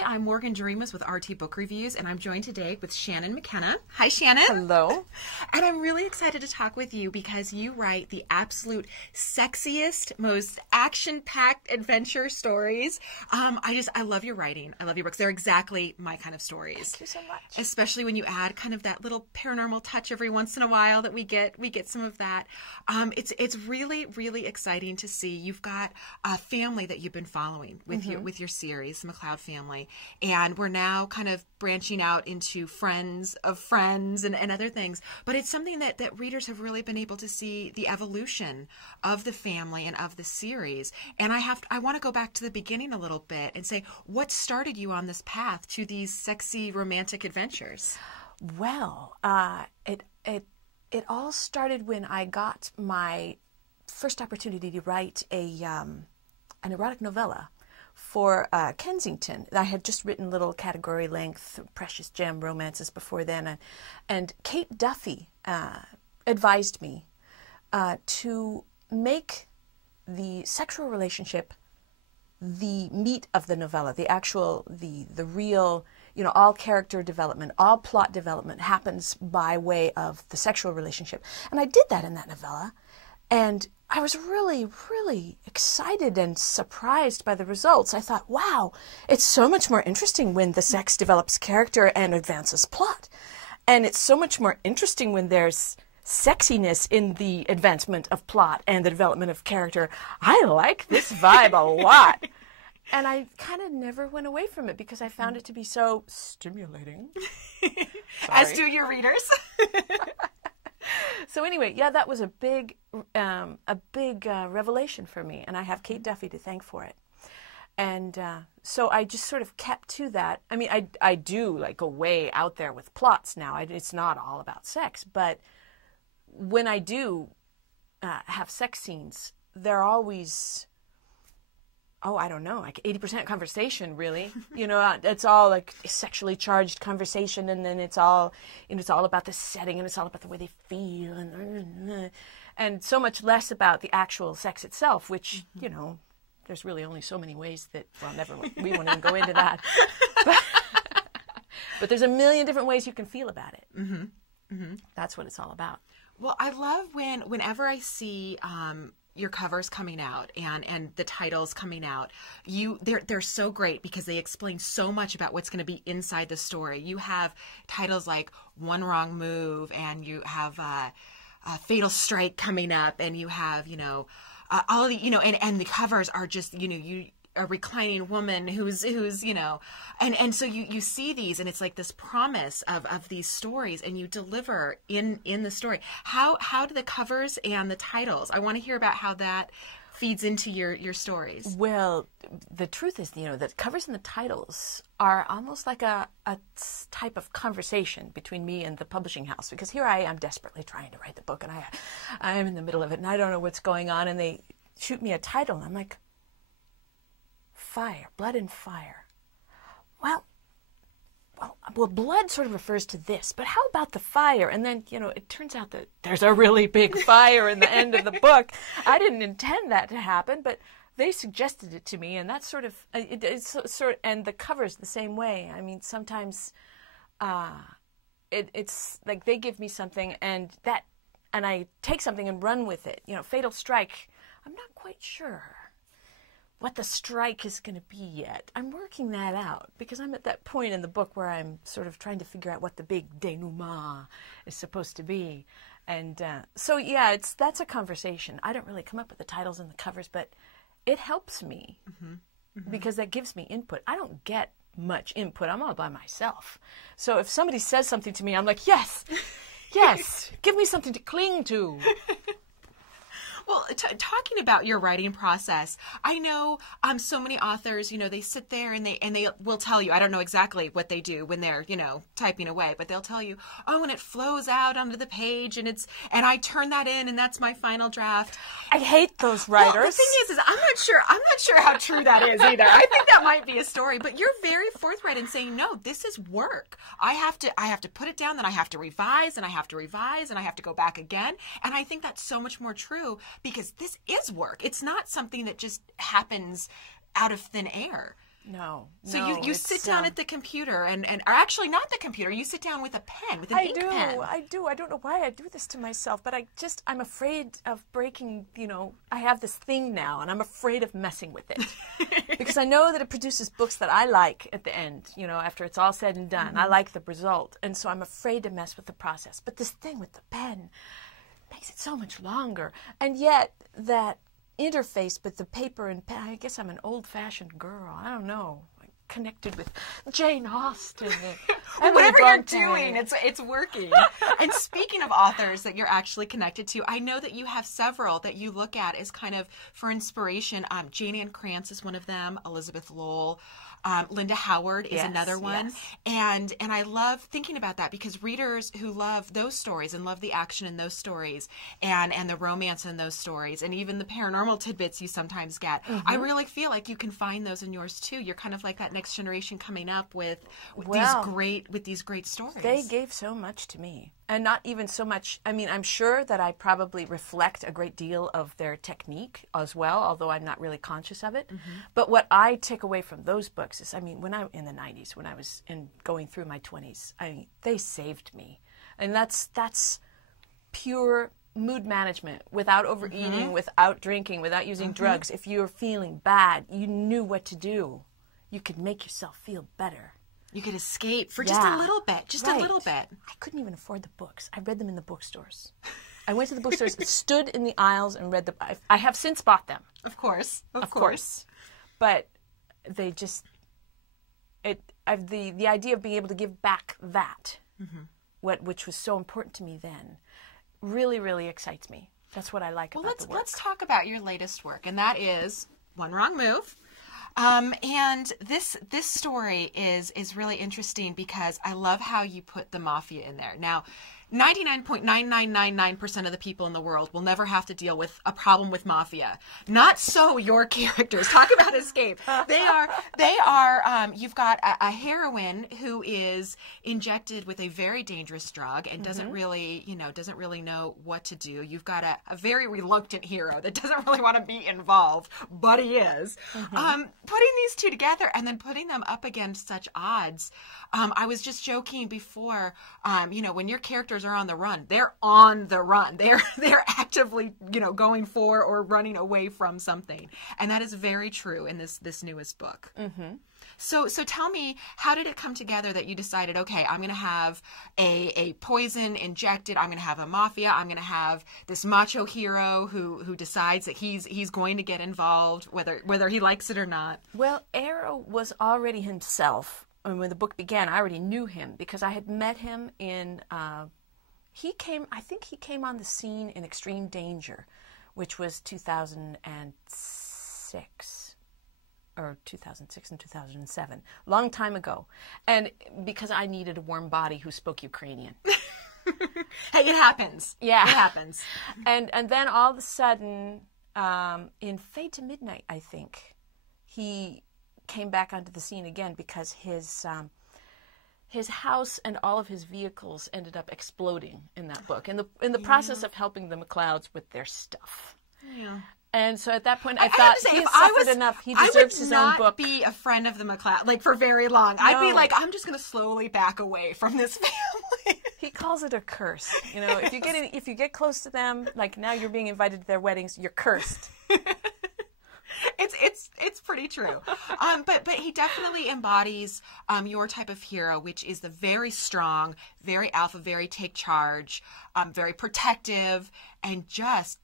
Hi, I'm Morgan Doremus with RT Book Reviews, and I'm joined today with Shannon McKenna. Hi, Shannon. Hello. And I'm really excited to talk with you because you write the absolute sexiest, most action-packed adventure stories. I love your writing. I love your books. They're exactly my kind of stories. Thank you so much. Especially when you add kind of that little paranormal touch every once in a while that we get some of that. It's really, really exciting to see. You've got a family that you've been following with your series, the McCloud Family, and we're now kind of branching out into friends of friends and other things. But it's something that readers have really been able to see the evolution of the family and of the series. And I want to go back to the beginning a little bit and say, what started you on this path to these sexy romantic adventures? Well, it all started when I got my first opportunity to write an erotic novella for Kensington. I had just written little category length precious gem romances before then, and Kate Duffy advised me to make the sexual relationship the meat of the novella, the real, all character development, all plot development happens by way of the sexual relationship. And I did that in that novella, and I was really, really excited and surprised by the results. I thought, wow, it's so much more interesting when the sex develops character and advances plot. And it's so much more interesting when there's sexiness in the advancement of plot and the development of character. I like this vibe a lot. And I kind of never went away from it because I found it to be so stimulating. As do your readers. So anyway, yeah, that was a big revelation for me, and I have Kate Duffy to thank for it. And so I just sort of kept to that. I mean, I do like go way out there with plots now. It's not all about sex, but when I do have sex scenes, they're always, I don't know, like 80% conversation, really. It's all like sexually charged conversation, and then it's all about the setting, and it's all about the way they feel, and so much less about the actual sex itself, which, there's really only so many ways that, we won't even go into that. But there's a million different ways you can feel about it. That's what it's all about. Well, I love whenever I see your covers coming out and the titles coming out, they're so great because they explain so much about what's going to be inside the story. You have titles like One Wrong Move, and you have a Fatal Strike coming up, and you have all the and the covers are just a reclining woman who's and so you see these, and it's like this promise of these stories, and you deliver in the story. How do the covers and the titles, I want to hear about how that feeds into your stories. Well, the truth is, the covers and the titles are almost like a type of conversation between me and the publishing house, because here I am desperately trying to write the book, and I'm in the middle of it, and I don't know what's going on, and they shoot me a title, and I'm like, fire, blood and fire. Well, blood sort of refers to this, but how about the fire? And then, it turns out that there's a really big fire in the end of the book. I didn't intend that to happen, but they suggested it to me, and that's sort of, and the cover's the same way. I mean, sometimes it's like they give me something, and I take something and run with it. Fatal Strike, I'm not quite sure what the strike is going to be yet. I'm working that out because I'm at that point in the book where I'm sort of trying to figure out what the big denouement is supposed to be. And so, yeah, that's a conversation. I don't really come up with the titles and the covers, but it helps me because that gives me input. I don't get much input. I'm all by myself. So if somebody says something to me, I'm like, yes, yes, give me something to cling to. Well, talking about your writing process, I know so many authors, they sit there and they will tell you, I don't know exactly what they do when they're, typing away, but they'll tell you, and it flows out onto the page, and I turn that in, and that's my final draft. I hate those writers. Well, the thing is I'm not sure how true that is either. I think that might be a story, but you're very forthright in saying, no, this is work. I have to put it down, then I have to revise, and I have to revise, and I have to go back again. And I think that's so much more true, because this is work. It's not something that just happens out of thin air. No. So you sit down at the computer or actually not the computer, you sit down with a pen, with an ink pen. I do. I don't know why I do this to myself, but I'm afraid of breaking, I have this thing now and I'm afraid of messing with it. Because I know that it produces books that I like at the end, after it's all said and done. I like the result. And so I'm afraid to mess with the process. But this thing with the pen makes it so much longer. And yet that interface with the paper and pen, I guess I'm an old-fashioned girl. I don't know. Connected with Jane Austen. Whatever you're doing, it's working. And speaking of authors that you're actually connected to, I know that you have several that you look at as kind of for inspiration. Jane Ann Krantz is one of them. Elizabeth Lowell. Linda Howard is another one. Yes. And I love thinking about that because readers who love those stories and love the action in those stories and the romance in those stories and even the paranormal tidbits you sometimes get, I really feel like you can find those in yours too. You're kind of like that next generation coming up with these great stories. They gave so much to me. And not even so much, I'm sure that I probably reflect a great deal of their technique as well, although I'm not really conscious of it. But what I take away from those books is, when I in the 90s, when I was going through my 20s, they saved me. And that's pure mood management, without overeating, without drinking, without using drugs. If you're feeling bad, you knew what to do. You could make yourself feel better. You could escape for just a little bit, a little bit. I couldn't even afford the books. I read them in the bookstores. I went to the bookstores, stood in the aisles, and read them. I have since bought them. Of course. But they just, the idea of being able to give back that, which was so important to me then, really, really excites me. That's what I like about the work. Let's talk about your latest work, and that is One Wrong Move. And this story is really interesting because I love how you put the mafia in there. Now, 99.9999% of the people in the world will never have to deal with a problem with mafia. Not so your characters. Talk about escape. They are, you've got a heroine who is injected with a very dangerous drug and doesn't really know what to do. You've got a very reluctant hero that doesn't really want to be involved, but he is. Putting these two together and then putting them up against such odds. I was just joking before, when your characters are on the run, they're on the run. They're actively, going for or running away from something. And that is very true in this newest book. So tell me, how did it come together that you decided, okay, I'm going to have a poison injected, I'm going to have a mafia, I'm going to have this macho hero who decides that he's going to get involved, whether he likes it or not? Well, Aaro was already himself. When the book began, I already knew him because I had met him in, I think he came on the scene in Extreme Danger, which was 2006 or 2006 and 2007, long time ago. And because I needed a warm body who spoke Ukrainian. Hey, it happens. Yeah. It happens. And then all of a sudden, in Fade to Midnight, I think, he came back onto the scene again because his house and all of his vehicles ended up exploding in that book in the process of helping the McClouds with their stuff. Yeah. And so at that point, I thought he suffered enough. He deserves his own book. I would not be a friend of the McCloud for very long. No. I'd be like, I'm just going to slowly back away from this family. He calls it a curse. If you get close to them, like now you're being invited to their weddings, you're cursed. It's pretty true. But he definitely embodies your type of hero, which is the very strong, very alpha, very take charge, very protective, and just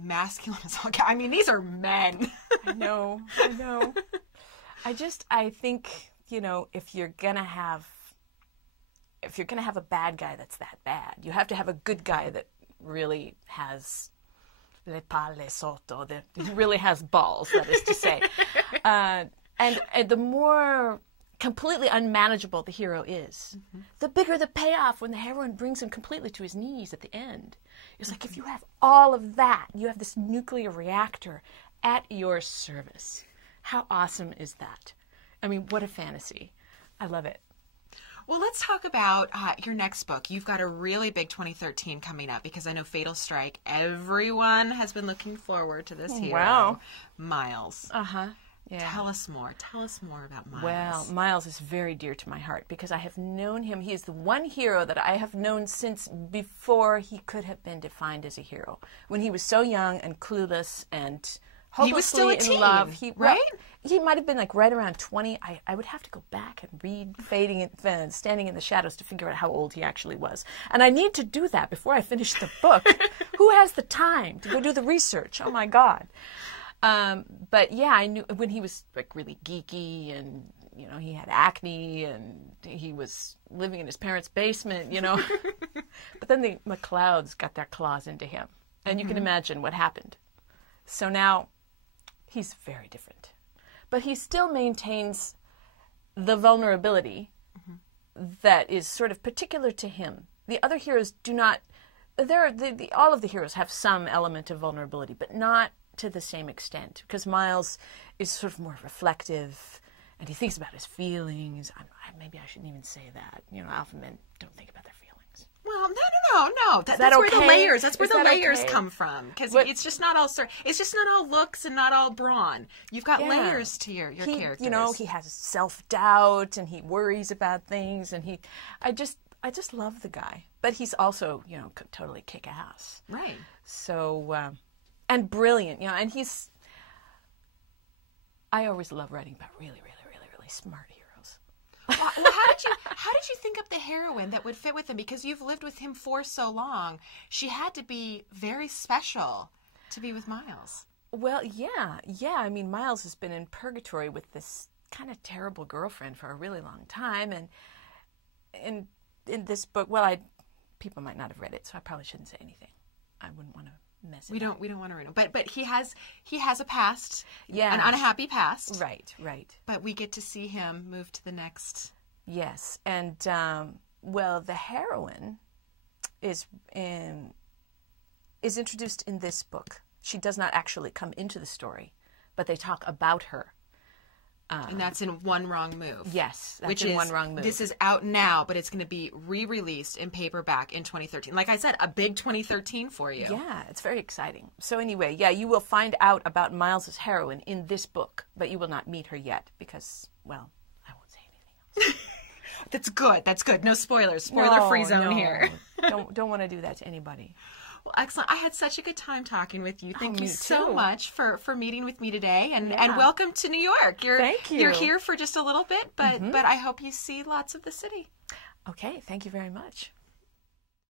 masculine as all. I mean, these are men. I know. I think, if you're gonna have a bad guy that's that bad, you have to have a good guy that really has le palle sotto, that really has balls, that is to say. And the more completely unmanageable the hero is, the bigger the payoff when the heroine brings him completely to his knees at the end. It's like, if you have all of that, you have this nuclear reactor at your service. How awesome is that? I mean, what a fantasy. I love it. Well, let's talk about your next book. You've got a really big 2013 coming up because I know Fatal Strike, everyone has been looking forward to this hero. Wow. Miles. Yeah. Tell us more. Tell us more about Miles. Well, Miles is very dear to my heart because I have known him. He is the one hero that I have known since before he could have been defined as a hero. When he was so young and clueless and hopelessly he was still a in teen, love. Right? He might have been like right around 20. I would have to go back and read Standing in the Shadows to figure out how old he actually was. And I need to do that before I finish the book. Who has the time to go do the research? Oh, my God. But yeah, I knew when he was like really geeky and, you know, he had acne and he was living in his parents' basement, you know. But then the McClouds got their claws into him. And you can imagine what happened. So now he's very different. But he still maintains the vulnerability that is sort of particular to him. The other heroes do not. All of the heroes have some element of vulnerability, but not to the same extent, because Miles is sort of more reflective and he thinks about his feelings. Maybe I shouldn't even say that. You know, alpha men don't think about their feelings. Well, no. That's where the layers. That's where the layers come from, because it's just not all. It's just not all looks and not all brawn. You've got layers to your characters. You know, he has self-doubt and he worries about things, and I just love the guy, but he's also, you know, totally kick ass. Right. So. And brilliant, you know, and I always love writing about really, really, really, really smart heroes. Well, how did you think up the heroine that would fit with him? Because you've lived with him for so long. She had to be very special to be with Miles. Well, yeah. I mean, Miles has been in purgatory with this kind of terrible girlfriend for a really long time, and in this book, people might not have read it, so I probably shouldn't say anything. I wouldn't want to. We don't want to ruin him, but he has a past, an unhappy past, right. But we get to see him move to the next. Yes, and the heroine is introduced in this book. She does not actually come into the story, but they talk about her. And that's in One Wrong Move. Yes, that's in One Wrong Move. This is out now, but it's going to be re-released in paperback in 2013. Like I said, a big 2013 for you. Yeah, it's very exciting. So anyway, you will find out about Miles's heroine in this book, but you will not meet her yet because, well, I won't say anything else. That's good. No spoilers. Spoiler-free zone here. Don't want to do that to anybody. Well, excellent. I had such a good time talking with you. Thank you so too. much for meeting with me today, and welcome to New York. Thank you. You're here for just a little bit, but I hope you see lots of the city. Okay, thank you very much.